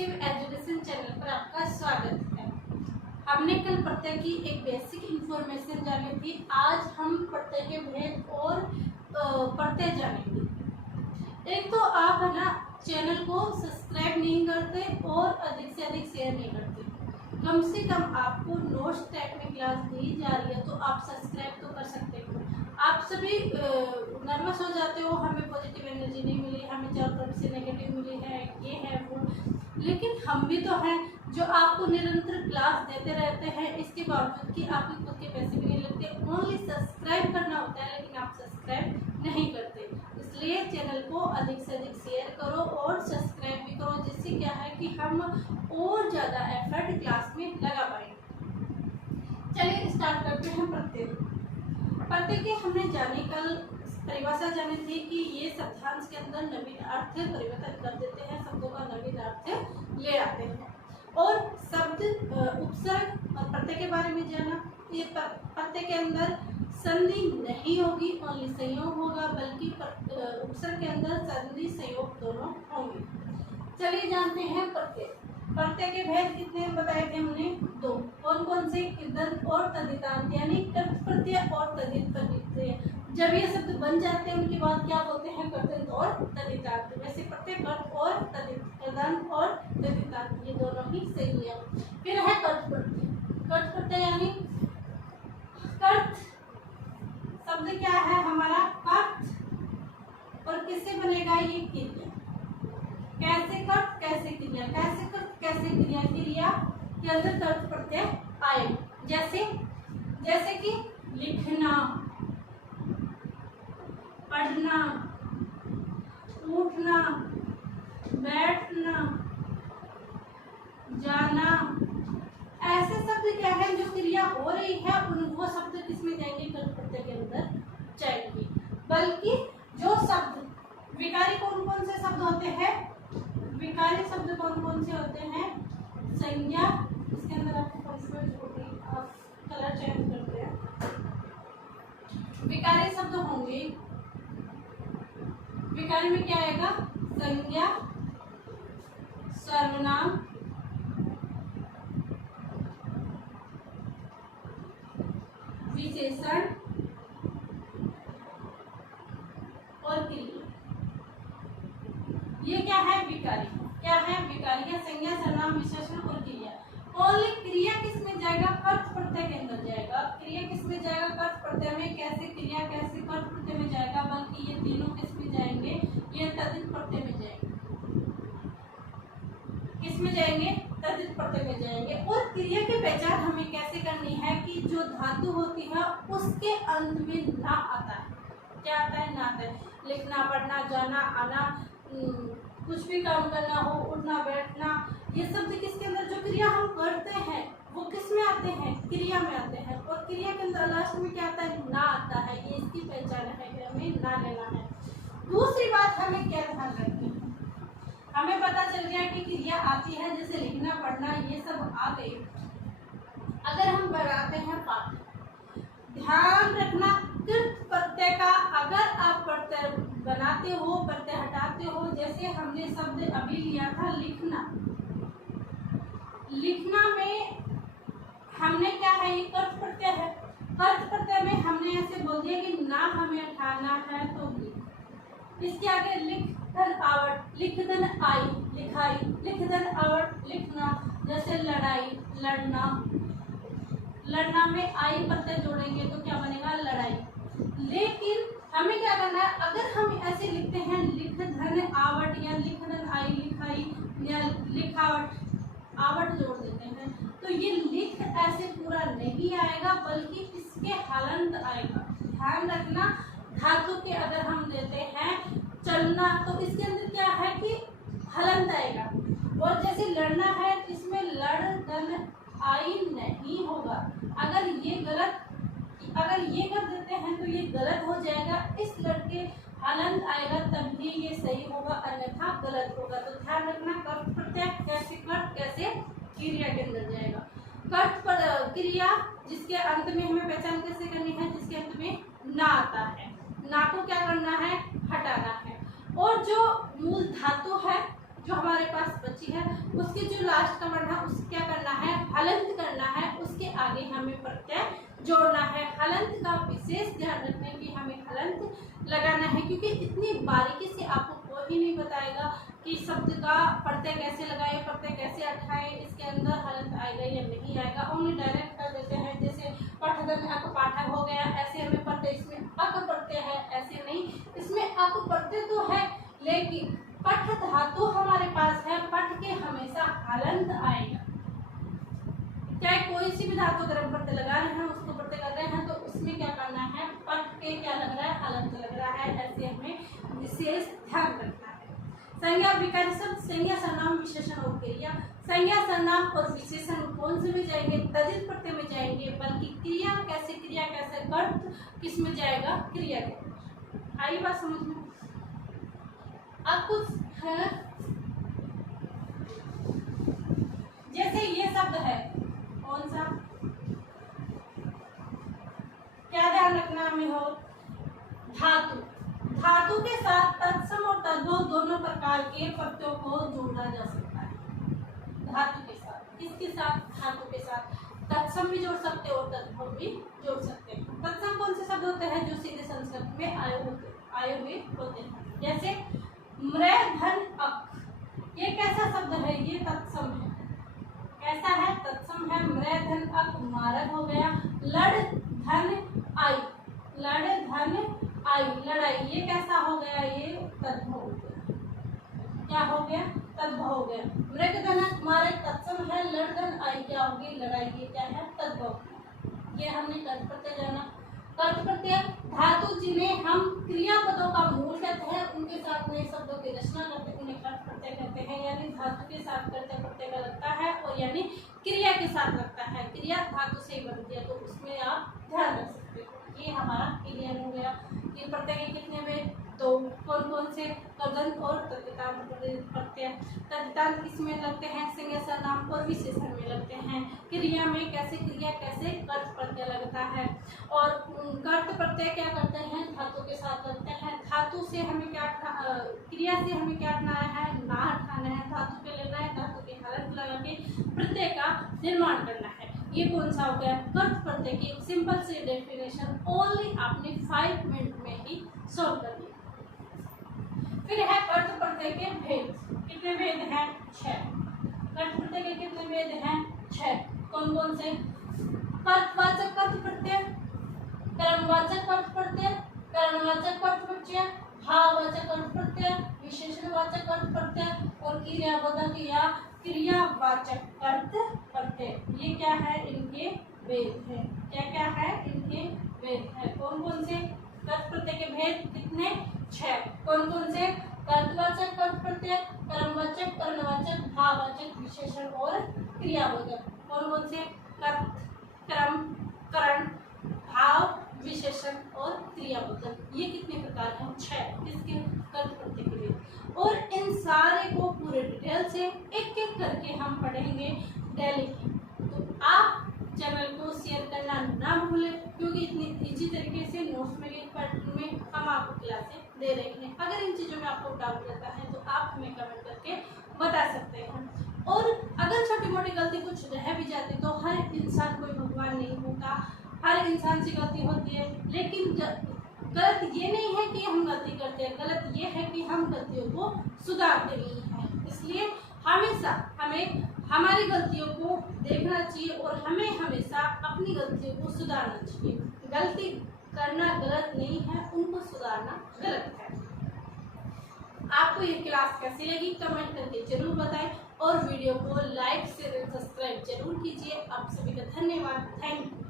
Shiv education channel पर आपका स्वागत है। हमने कल प्रत्यय की एक बेसिक इंफॉर्मेशन जानी थी। आज हम प्रत्यय के भेद और प्रत्यय जानेंगे। एक तो आप है ना चैनल को सब्सक्राइब नहीं करते और अधिक से अधिक शेयर नहीं करते। कम से कम आपको नोट्स टाइप में क्लास दी जा रही है तो आप सब्सक्राइब तो कर सकते हो। आप सभी नर्वस हो जाते हो, हमें पॉजिटिव एनर्जी नहीं मिली, हमें चारों तरफ से नेगेटिव मिली है, ये है वो, लेकिन हम भी तो हैं जो आपको निरंतर क्लास देते रहते हैं। इसके बावजूद कि आपके खुद के पैसे भी नहीं लगते, ओनली सब्सक्राइब करना होता है, लेकिन आप सब्सक्राइब नहीं करते। इसलिए चैनल को अधिक से अधिक शेयर करो और सब्सक्राइब भी करो, जिससे क्या है कि हम और ज़्यादा एफर्ट क्लास में लगा पाएंगे। चलिए स्टार्ट करते हैं प्रत्यय। प्रत्यय की हमने जानी कल परिभाषा जानी थी कि ये शब्दांश के अंदर नवीन अर्थ परिवर्तन कर देते हैं, शब्दों का नवीन अर्थ ले आते हैं। और शब्द उपसर्ग और प्रत्यय के बारे में जाना। ये प्रत्यय के अंदर संधि नहीं होगी, ओनली संयोग होगा, बल्कि उपसर्ग के अंदर संधि संयोग दोनों होंगे। चलिए जानते हैं प्रत्यय। प्रत्यय के भेद कितने बताए थे हमने? दो। कौन कौन से? कृदंत और तद्धितांत, यानी कृत प्रत्यय और तद्धित प्रत्यय। जब ये शब्द बन जाते हैं उनके बाद क्या बोलते हैं? कृदंत और तद्धितांत। वैसे प्रत्यय कर्त और तद्धित, कृदंत और तद्धितांत ये दोनों ही सही है। फिर है कर्त प्रत्यय। कर्त प्रत्यय यानी कर्त शब्द क्या है हमारा? कर्त। और किससे बनेगा? ये क्रिया। कैसे कर्त कैसे क्रिया, कैसे कर्त कैसे क्रिया। क्रिया के अंदर कर्त प्रत्यय आए। जैसे कि लिखना, पढ़ना, उठना, बैठना, जाना, ऐसे शब्द क्या है जो क्रिया हो रही है वो शब्द किसमें जाएंगे? कर्त प्रत्यय के अंदर जाएंगे। बल्कि जो शब्द विकारी कौन कौन से शब्द होते हैं? विकारी शब्द कौन कौन से होते हैं? संज्ञा, इसके अंदर आपको पनिशमेंट होगी, आप कलर चेंज करते हैं। विकारी शब्द होंगे। विकारी में क्या आएगा? संज्ञा, सर्वनाम, विशेषण और क्रिया। ये क्या है? विकारी। क्या है? विकारी। संज्ञा, सर्वनाम, विशेषण और क्रिया। ओनली क्रिया किस में जाएगा? कर्त प्रत्यय के अंदर जाएगा। क्रिया किस में जाएगा? कर्त प्रत्यय में। कैसे क्रिया कैसे कर्त प्रत्यय में जाएगा? बल्कि ये तीनों किस में जाएंगे? ये तद्धित प्रत्यय में जाएंगे। किस में जाएंगे? तद्धित प्रत्यय में जाएंगे। और क्रिया की पहचान हमें कैसे करनी है कि जो धातु होती है उसके अंत में ना आता है। क्या आता है? ना आता है। लिखना, पढ़ना, जाना, आना, कुछ भी काम करना हो, उठना, बैठना, ये शब्द किसके अंदर जो क्रिया हम करते हैं वो किस में आते हैं? क्रिया में आते हैं। और क्रिया के अंदर लास्ट में क्या आता है? ना आता है। ये इसकी पहचान है कि हमें ना लेना है। दूसरी बात हमें क्या ध्यान रखनी है? हमें पता चल गया कि क्रिया आती है, जैसे लिखना, पढ़ना, ये सब आ गए। अगर हम बनाते हैं पाठ, ध्यान रखना कृत प्रत्यय का। अगर आप प्रत्यय बनाते हो, प्रत्यय हटाते हो, जैसे हमने शब्द अभी लिया था लिखना। लिखना में हमने क्या है? ये कर्त प्रत्यय है। कर्त प्रत्यय में हमने ऐसे बोल दिया कि ना हमें हटाना है तो लिख। इसके आगे लिख धन आवट, लिख धन आई, लिखाई, लिख धन आवट, लिखना। जैसे लड़ाई, लड़ना। लड़ना में आई प्रत्यय जोड़ेंगे तो क्या बनेगा? लड़ाई। लेकिन हमें क्या करना है? अगर हम ऐसे लिखते हैं लिख धन आवट या लिख धन आई, लिखाई या लिखावट, आवट जोड़ देते हैं, तो ये लिख ऐसे पूरा नहीं आएगा, बल्कि इसके हलंत आएगा। ध्यान रखना, धातु के अगर हम देते हैं चलना तो इसके अंदर क्या है कि हलंत आएगा। और जैसे लड़ना है इसमें लड़ धन आई नहीं होगा। अगर ये कर देते हैं तो ये गलत हो जाएगा। इस लड़के हलंत आएगा तभी ये सही होगा, अन्यथा गलत होगा। तो ध्यान रखना, कर्त प्रत्यय कैसे कर्त कैसे क्रिया के अंदर जाएगा। कर्त क्रिया जिसके अंत में हमें पहचान कैसे करनी है? जिसके अंत में ना आता है, ना को क्या करना है? हटाना है। और जो मूल धातु है, जो हमारे पास बची है उसकी जो लास्ट का वर्ण है उसको क्या करना है, हलंत करना है, उसके आगे हमें प्रत्यय जोड़ना है। हलंत का विशेष ध्यान रखना कि हमें हलंत लगाना है, क्योंकि इतनी बारीकी से आपको कोई नहीं बताएगा कि शब्द का प्रत्यय कैसे लगाए, प्रत्यय कैसे उठाए, इसके अंदर हलंत आएगा या नहीं आएगा। ओनली डायरेक्ट कर देते हैं, जैसे पठन अक पाठक हो गया, ऐसे हमें प्रत्यय, इसमें अक प्रत्यय है, ऐसे नहीं, इसमें अक प्रत्यय तो है लेकिन पठ धातु हमारे पास है, पठ के हमेशा हलंत आएगा। चाहे कोई सी भी धातु अगर हम प्रत्यय लगा रहे हैं, उसको प्रत्यय कर रहे हैं, तो उसमें क्या करना है, पठ के क्या लग रहा है, हलंत लग रहा है। ऐसे हमें विशेष ध्यान रखना है। संज्ञा विकारी शब्द, संज्ञा सर्वनाम विशेषण और क्रिया। संज्ञा सर्वनाम और विशेषण कौन से में जाएंगे, तद्धित प्रत्यय में जाएंगे, बल्कि क्रिया कैसे कर्त किस में जाएगा, क्रिया के। आई बात समझ में? अब कुछ है, जैसे ये शब्द है, कौन सा, क्या ध्यान रखना हमें हो, धातु। धातु के साथ तत्सम और तद्भव दोनों प्रकार के प्रत्ययों को जोड़ा जा सकता है। धातु के साथ, किसके साथ, धातु के साथ तत्सम भी जोड़ सकते हैं और तद्भव भी जोड़ सकते हैं। तत्सम कौन से शब्द होते हैं, जो सीधे संस्कृत में आए हुए होते हैं, जैसे मृ धन अक, ये कैसा शब्द है, ये तत्सम है। कैसा है, तत्सम है। मृ धन अक मारक हो गया। लड़ धन आई, लड़ धन आई, लड़ाई, ये कैसा हो गया, ये तद्भव हो गया। क्या हो गया, तद्भव हो गया। मृग धनक मारक तत्सम है, लड़ धन आई क्या होगी, लड़ाई, ये क्या है, तद्भव। ये हमने कर्त प्रत्यय जाना। कर्त प्रत्यय धातु जिन्हें हम क्रियापदों का मूल कहते हैं, उनके साथ नए शब्दों की रचना करते हैं, उन्हें कर्त प्रत्यय कहते हैं। यानी धातु के साथ कर्तव्य प्रत्यय का लगता है, और यानी क्रिया के साथ लगता है। क्रिया धातु से ही बनती है, तो उसमें आप ध्यान रख सकते हो। ये हमारा क्लियर हो गया। ये प्रत्यय के कितने में, तो कौन कौन से, तदंत और तद्धितांत प्रत्यय। तद्धितांत किसमें लगते हैं, संज्ञा सर्वनाम और विशेषण में लगते हैं। क्रिया में कैसे, क्रिया कैसे कर्त प्रत्यय लगता है। और कर्त प्रत्यय क्या करते हैं, धातु के साथ लगते हैं। धातु से हमें क्या, क्रिया से हमें क्या हटाना है, ना हटाना है, धातु पे लेना है, धातु के हलंत लगा के प्रत्यय का निर्माण करना है। ये कौन सा हो गया, कर्त प्रत्यय की सिंपल सी डेफिनेशन, ओनली आपने 5 मिनट में ही सॉल्व कर दिया। फिर है कर्त प्रत्यय के भेद। कितने भेद हैं, 6। कर्त प्रत्यय के कितने भेद हैं, 6। कौन कौन से, कर्तवाचक कर्त प्रत्यय, कर्मवाचक कर्त प्रत्यय, कर्णवाचक कर्त प्रत्यय, भाववाचक कर्त प्रत्यय, विशेषणवाचक कर्त प्रत्यय और क्रियापदक या क्रियावाचक कर्त प्रत्यय। ये क्या है, इनके भेद है। क्या क्या है, इनके भेद है। कौन कौन से कर्त प्रत्यय के भेद, कितने, 6। कौन कौन से, कर्तवाचक कर्त प्रत्यय, कर्मवाचक, कर्णवाचक, भाववाचक, विशेषण और क्रियावाचक। कौन कौन से, कर्त, कर्म, करण, भाव, विशेषण और क्रियावाचक। ये कितने प्रकार हैं, 6 इसके कर्त प्रत्यय के लिए। और इन सारे को पूरे डिटेल से एक एक करके हम पढ़ेंगे डेली की। तो आप चैनल को शेयर करना ना भूलें, क्योंकि इतनी इजी तरीके से नोट्स में हम आपको क्लासें दे रहे हैं। अगर इन चीज़ों में आपको डाउट रहता है तो आप हमें कमेंट करके बता सकते हैं। और अगर छोटी मोटी गलती कुछ रह भी जाती तो हर इंसान कोई भगवान नहीं होता, हर इंसान से गलती होती है। लेकिन गलत ये नहीं है कि हम गलती करते हैं, गलत ये है कि हम गलतियों को सुधारते नहीं हैं। इसलिए हमेशा हमें हमारी गलतियों को देखना चाहिए और हमें हमेशा अपनी गलतियों को सुधारना चाहिए। गलती करना गलत नहीं है, उनको सुधारना गलत है। आपको ये क्लास कैसी लगी कमेंट करके जरूर बताएं और वीडियो को लाइक शेयर सब्सक्राइब जरूर कीजिए। आप सभी का धन्यवाद। Thank you.